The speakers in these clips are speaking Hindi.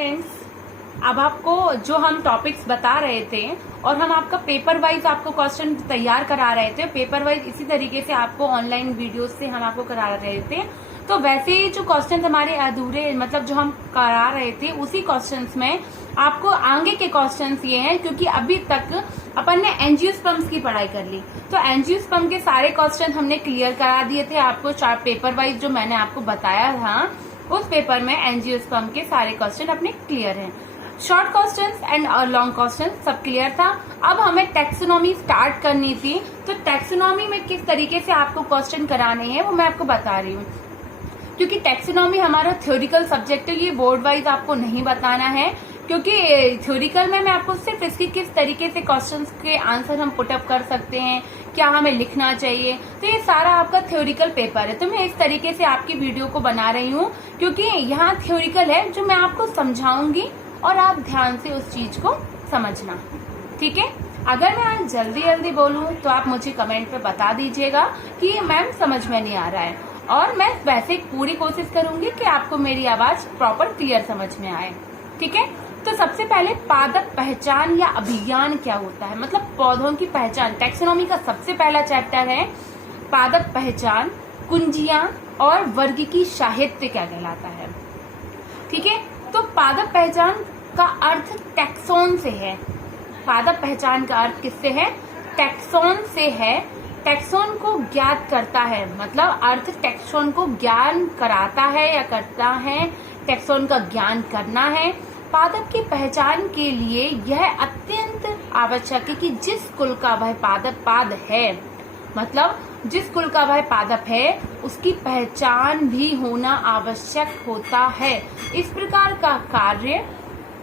स्टूडेंट्स, अब आपको जो हम टॉपिक्स बता रहे थे और हम आपका पेपर वाइज आपको क्वेश्चन तैयार करा रहे थे, पेपर वाइज इसी तरीके से आपको ऑनलाइन वीडियोस से हम आपको करा रहे थे। तो वैसे ही जो क्वेश्चन हमारे अधूरे मतलब जो हम करा रहे थे उसी क्वेश्चंस में आपको आगे के क्वेश्चंस ये हैं, क्योंकि अभी तक अपन ने एंजियोस्पर्म्स की पढ़ाई कर ली, तो एंजियोस्पर्म के सारे क्वेश्चन हमने क्लियर करा दिए थे आपको। पेपर वाइज जो मैंने आपको बताया था उस पेपर में एंजियोस्पर्म के सारे क्वेश्चन अपने क्लियर हैं। Short questions and long question सब क्लियर था। अब हमें टैक्सोनॉमी स्टार्ट करनी थी, तो टैक्सोनॉमी में किस तरीके से आपको क्वेश्चन कराने हैं वो मैं आपको बता रही हूँ, क्योंकि टैक्सोनॉमी हमारा थ्योरिकल सब्जेक्ट है, ये बोर्ड वाइज आपको नहीं बताना है, क्योंकि थ्योरिकल में मैं आपको सिर्फ इसकी किस तरीके से क्वेश्चंस के आंसर हम पुटअप कर सकते हैं, क्या हमें लिखना चाहिए, तो ये सारा आपका थ्योरिकल पेपर है। तो मैं इस तरीके से आपकी वीडियो को बना रही हूँ, क्योंकि यहाँ थ्योरिकल है जो मैं आपको समझाऊंगी और आप ध्यान से उस चीज को समझना, ठीक है। अगर मैं आज जल्दी जल्दी बोलूँ तो आप मुझे कमेंट पे बता दीजिएगा कि मैम समझ में नहीं आ रहा है, और मैं वैसे पूरी कोशिश करूंगी कि आपको मेरी आवाज प्रॉपर क्लियर समझ में आए, ठीक है। तो सबसे पहले पादप पहचान या अभिज्ञान क्या होता है, मतलब पौधों की पहचान। टैक्सोनॉमी का सबसे पहला चैप्टर है पादप पहचान, कुंजियां और वर्गीकी साहित्य क्या कहलाता है, ठीक है। तो पादप पहचान का अर्थ टैक्सोन से है। पादप पहचान का अर्थ किससे है? टैक्सोन से है। टैक्सोन को ज्ञात करता है, मतलब अर्थ टैक्सोन को ज्ञान कराता है या करता है, टैक्सोन का ज्ञान करना है। पादप की पहचान के लिए यह अत्यंत आवश्यक है कि जिस कुल का वह पाद है, मतलब जिस कुल का वह पादप है उसकी पहचान भी होना आवश्यक होता है। इस प्रकार का कार्य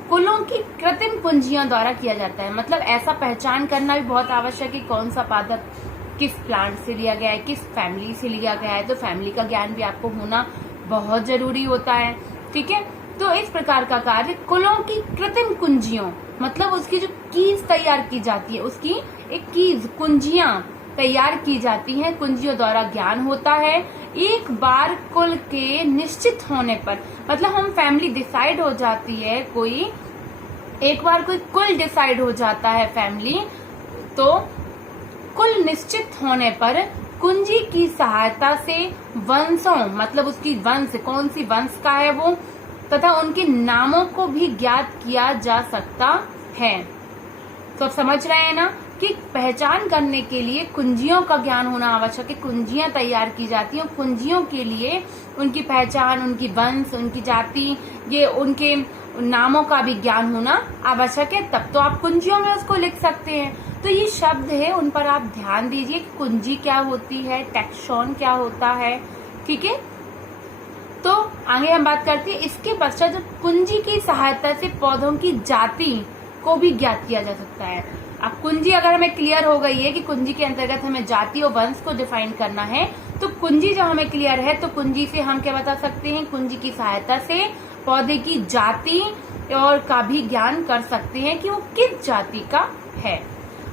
कुलों की कृत्रिम कुंजियों द्वारा किया जाता है, मतलब ऐसा पहचान करना भी बहुत आवश्यक है कौन सा पादप किस प्लांट से लिया गया है, किस फैमिली से लिया गया है, तो फैमिली का ज्ञान भी आपको होना बहुत जरूरी होता है, ठीक है। तो इस प्रकार का कार्य कुलों की कृत्रिम कुंजियों, मतलब उसकी जो कीज तैयार की जाती है, उसकी एक कीज कुंजियां तैयार की जाती हैं, कुंजियों द्वारा ज्ञान होता है। एक बार कुल के निश्चित होने पर, मतलब हम फैमिली डिसाइड हो जाती है, कोई एक बार कोई कुल डिसाइड हो जाता है फैमिली, तो कुल निश्चित होने पर कुंजी की सहायता से वंशों, मतलब उसकी वंश कौन सी वंश का है वो, तथा उनके नामों को भी ज्ञात किया जा सकता है। तो अब समझ रहे हैं ना कि पहचान करने के लिए कुंजियों का ज्ञान होना आवश्यक है। कुंजियां तैयार की जाती हैं, कुंजियों के लिए उनकी पहचान, उनकी वंश, उनकी जाति, ये उनके नामों का भी ज्ञान होना आवश्यक है, तब तो आप कुंजियों में उसको लिख सकते हैं। तो ये शब्द है, उन पर आप ध्यान दीजिए। कुंजी क्या होती है, टैक्सोन क्या होता है, ठीक है। तो आगे हम बात करते हैं। इसके पश्चात जो कुंजी की सहायता से पौधों की जाति को भी ज्ञात किया जा सकता है। अब कुंजी अगर हमें क्लियर हो गई है कि कुंजी के अंतर्गत हमें जाति और वंश को डिफाइन करना है, तो कुंजी जब हमें क्लियर है तो कुंजी से हम क्या बता सकते हैं, कुंजी की सहायता से पौधे की जाति और का भी ज्ञान कर सकते हैं कि वो किस जाति का है।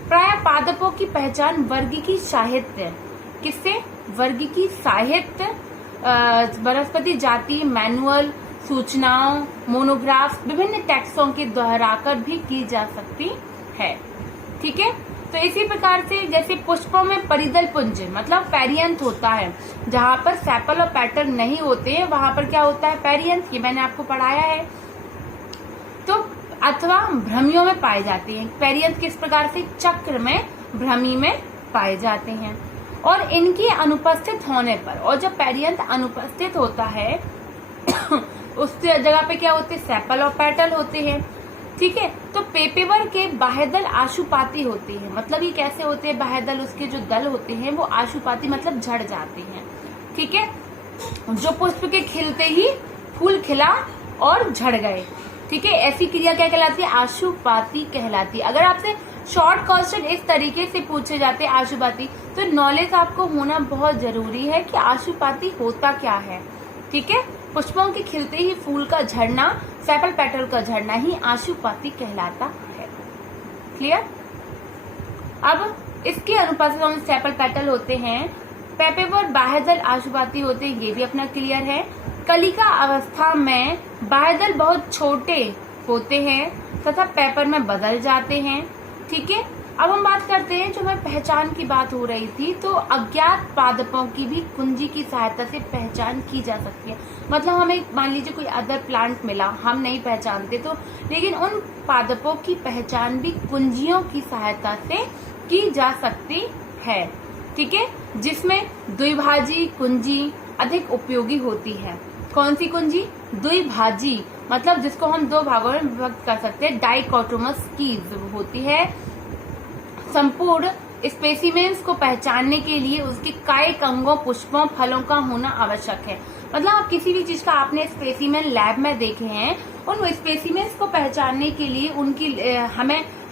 प्राय पादपों की पहचान वर्गीकी साहित्य, किससे? वर्गीकी साहित्य, वनस्पति जाति मैनुअल, सूचनाओं, मोनोग्राफ, विभिन्न टैक्सों के दोहराकर भी की जा सकती है, ठीक है। तो इसी प्रकार से जैसे पुष्पों में परिदल पुंज, मतलब पेरियंथ होता है, जहां पर सेपल और पेटल नहीं होते हैं वहां पर क्या होता है, पेरियंथ, ये मैंने आपको पढ़ाया है। तो अथवा भ्रमियों में पाए जाते हैं। पेरियंथ किस प्रकार से? चक्र में, भ्रमी में पाए जाते हैं। और इनकी अनुपस्थित होने पर, और जब पेरियंथ अनुपस्थित होता है उस जगह पे क्या होते हैं, सेपल और पेटल होते हैं, ठीक है। तो पेपेवर के बाह्यदल आशुपाती होते हैं, मतलब ये कैसे होते हैं, बाह्यदल उसके जो दल होते हैं वो आशुपाती मतलब झड़ जाते हैं, ठीक है। जो पुष्प के खिलते ही फूल खिला और झड़ गए, ठीक है, ऐसी क्रिया क्या कहलाती है, आशुपाती कहलाती है। अगर आपसे शॉर्ट क्वेश्चन इस तरीके से पूछे जाते हैं आशुपाती, तो नॉलेज आपको होना बहुत जरूरी है कि आशुपाती होता क्या है, ठीक है। पुष्पों के खिलते ही फूल का झड़ना, सेपल पेटल का झड़ना ही आशुपाती कहलाता है, क्लियर। अब इसके अनुपात में सेपल पेटल होते हैं, पेपेवर बाह्यदल आशुपाती होते हैं, ये भी अपना क्लियर है। कलिका अवस्था में बाह्यदल बहुत छोटे होते हैं तथा पेपर में बदल जाते हैं। ठीक है, अब हम बात करते हैं, जो हमें पहचान की बात हो रही थी, तो अज्ञात पादपों की भी कुंजी की सहायता से पहचान की जा सकती है। मतलब हमें मान लीजिए कोई अदर प्लांट मिला, हम नहीं पहचानते तो, लेकिन उन पादपों की पहचान भी कुंजियों की सहायता से की जा सकती है। ठीक है, जिसमें द्विभाजी कुंजी अधिक उपयोगी होती है। कौन सी कुंजी? द्विभाजी, मतलब जिसको हम दो भागों में विभक्त कर सकते हैं, डाइकोटोमस की होती है। संपूर्ण स्पेसिमेंस को पहचानने के लिए उसके कायिक अंगों, पुष्पों, फलों का होना आवश्यक है। मतलब आप किसी भी चीज का आपने स्पेसिमेन लैब में देखे हैं, उन स्पेसिमेंस को पहचानने के लिए उनकी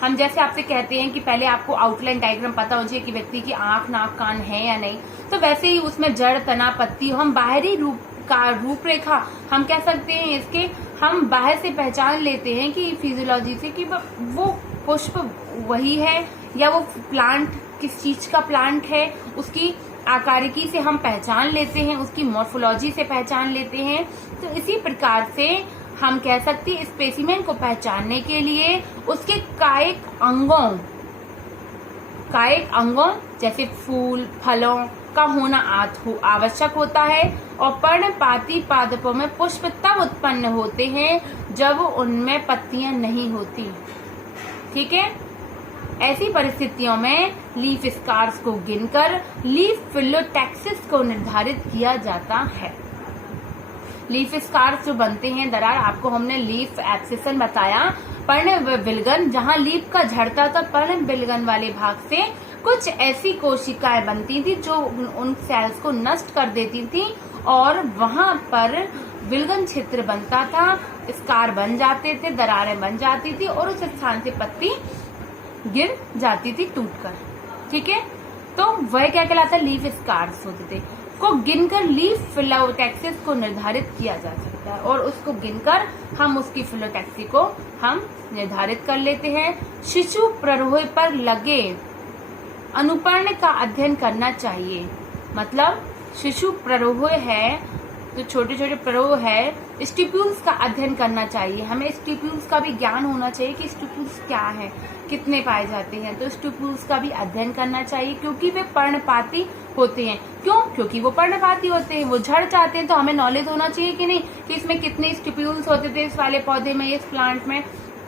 हम जैसे आपसे कहते हैं कि पहले आपको आउटलाइन डायग्राम पता हो चाहिए कि व्यक्ति की आंख, नाक, कान है या नहीं, तो वैसे ही उसमें जड़, तना, पत्ती, हम बाहरी रूपरेखा हम कह सकते हैं इसके, हम बाहर से पहचान लेते हैं कि फिजियोलॉजी से कि वो पुष्प वही है या वो प्लांट किस चीज का प्लांट है, उसकी आकारिकी से हम पहचान लेते हैं, उसकी मॉर्फोलॉजी से पहचान लेते हैं। तो इसी प्रकार से हम कह सकते हैं स्पेसिमेन को पहचानने के लिए उसके कायिक अंगों जैसे फूल, फलों का होना आवश्यक होता है। और पर्णपाती पादपों में पुष्प तब उत्पन्न होते हैं जब उनमें पत्तियां नहीं होती। ठीक है, ऐसी परिस्थितियों में लीफ स्कार्स को गिनकर लीफ फिलोटैक्सिस को निर्धारित किया जाता है। लीफ स्कार्स जो बनते हैं दरार, आपको हमने लीफ एक्सेशन बताया, पर्ण विलगन, जहां लीफ का झड़ता था, पर्ण विलगन वाले भाग से कुछ ऐसी कोशिकाएं बनती थी जो उन सेल्स को नष्ट कर देती थी और वहां पर विलगन क्षेत्र बनता था, स्कार बन जाते थे, दरारें बन जाती थी और उस स्थान से पत्ती गिर जाती थी टूटकर। ठीक है, तो वह क्या कहलाता है? लीफ स्कार्स होते थे, को गिनकर लीफ फिलोटैक्सिस को निर्धारित किया जा सकता है और उसको गिनकर हम उसकी फिलोटैक्सी को हम निर्धारित कर लेते हैं। शिशु प्ररोह पर लगे अनुपर्ण का अध्ययन करना चाहिए। मतलब शिशु प्ररोह है, जो छोटे छोटे प्ररोह है, स्टिप्यूल्स का अध्ययन करना चाहिए। हमें स्टिप्यूल्स का भी ज्ञान होना चाहिए कि स्टिप्यूल्स क्या है, कितने पाए जाते हैं, तो स्टिप्यूल्स का भी अध्ययन करना चाहिए क्योंकि वे पर्णपाती होते हैं। क्यों? क्योंकि वो पर्णपाती होते हैं, वो झड़ जाते हैं, तो हमें नॉलेज होना चाहिए कि नहीं कि इसमें कितने स्टिप्यूल्स होते थे इस वाले पौधे में, इस प्लांट में,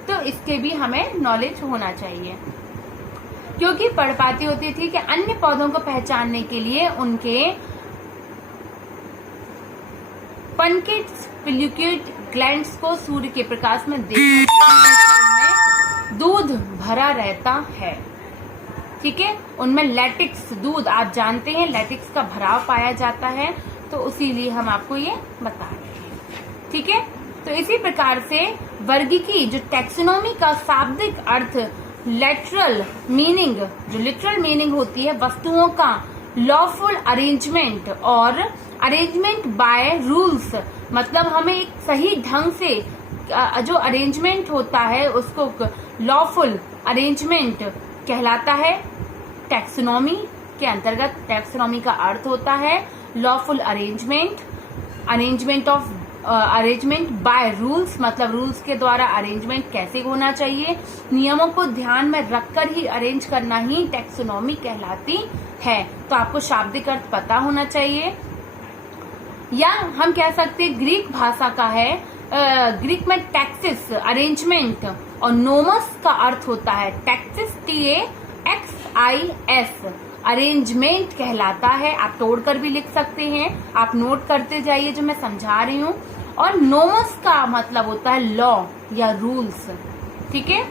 तो इसके भी हमें नॉलेज होना चाहिए क्योंकि पर्णपाती होती थी कि अन्य पौधों को पहचानने के लिए उनके पनकेट्स, पेल्यूकेट ग्लैंड्स को सूर्य के प्रकाश में देखने दूध भरा रहता है। ठीक है, उनमें लैटिक्स, दूध आप जानते हैं, लैटिक्स का भराव पाया जाता है, तो इसीलिए हम आपको ये बता रहे हैं। ठीक है, तो इसी प्रकार से वर्गीकी, जो टैक्सोनॉमी का शाब्दिक अर्थ लेटरल मीनिंग, जो लिटरल मीनिंग होती है वस्तुओं का लॉफुल अरेंजमेंट और अरेंजमेंट बाय रूल्स, मतलब हमें एक सही ढंग से जो अरेंजमेंट होता है उसको लॉफुल अरेंजमेंट कहलाता है। टैक्सोनॉमी के अंतर्गत टैक्सोनॉमी का अर्थ होता है lawful arrangement, arrangement by rules, मतलब रूल्स के द्वारा अरेंजमेंट कैसे होना चाहिए, नियमों को ध्यान में रखकर ही अरेंज करना ही टैक्सोनॉमी कहलाती है। तो आपको शाब्दिक अर्थ पता होना चाहिए। या हम कह सकते हैं ग्रीक भाषा का है, ग्रीक में टैक्सिस अरेंजमेंट और नोमस का अर्थ होता है टैक्सिस, TAXIS अरेंजमेंट कहलाता है। आप तोड़कर भी लिख सकते हैं, आप नोट करते जाइए जो मैं समझा रही हूँ। और नोमस का मतलब होता है लॉ या रूल्स। ठीक है,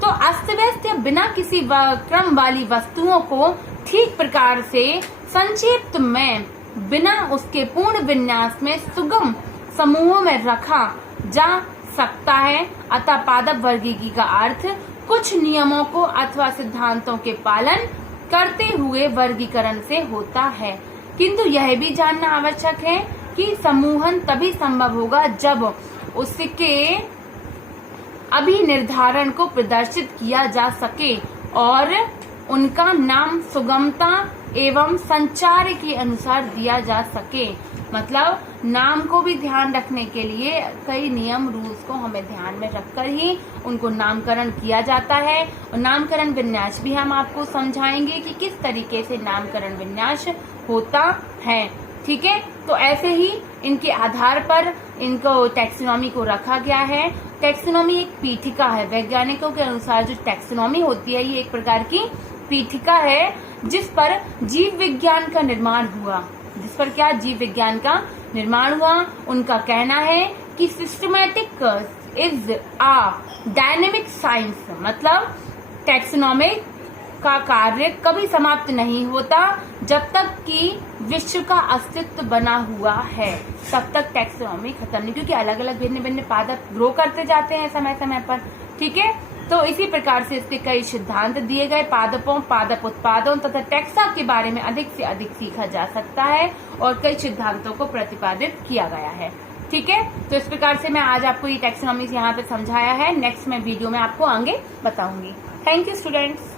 तो अस्त व्यस्त या बिना किसी क्रम वाली वस्तुओं को ठीक प्रकार से संक्षिप्त में बिना उसके पूर्ण विन्यास में सुगम समूहों में रखा जा सकता है। अतः पादप वर्गीकी का अर्थ कुछ नियमों को अथवा सिद्धांतों के पालन करते हुए वर्गीकरण से होता है, किंतु यह भी जानना आवश्यक है कि समूहन तभी संभव होगा जब उसके अभिनिर्धारण को प्रदर्शित किया जा सके और उनका नाम सुगमता एवं संचार के अनुसार दिया जा सके। मतलब नाम को भी ध्यान रखने के लिए कई नियम रूल्स को हमें ध्यान में रखकर ही उनको नामकरण किया जाता है। और नामकरण विन्यास भी हम आपको समझाएंगे कि किस तरीके से नामकरण विन्यास होता है। ठीक है, तो ऐसे ही इनके आधार पर इनको टैक्सोनॉमी को रखा गया है। टैक्सोनॉमी एक पीठिका है। वैज्ञानिकों के अनुसार जो टैक्सोनॉमी होती है ये एक प्रकार की पीठिका है जिस पर जीव विज्ञान का निर्माण हुआ। जिस पर क्या? जीव विज्ञान का निर्माण हुआ। उनका कहना है कि systematic is a dynamic science, मतलब टैक्सोनॉमिक का कार्य कभी समाप्त नहीं होता जब तक कि विश्व का अस्तित्व बना हुआ है, तब तक टैक्सोनॉमी खत्म नहीं, क्योंकि अलग अलग भिन्न भिन्न पादप ग्रो करते जाते हैं समय समय पर। ठीक है, तो इसी प्रकार से इसके कई सिद्धांत दिए गए। पादपों, पादप उत्पादों तथा टैक्सा के बारे में अधिक से अधिक सीखा जा सकता है और कई सिद्धांतों को प्रतिपादित किया गया है। ठीक है, तो इस प्रकार से मैं आज आपको ये टैक्सोनॉमी यहाँ पे समझाया है। नेक्स्ट मैं वीडियो में आपको आगे बताऊंगी। Thank you students.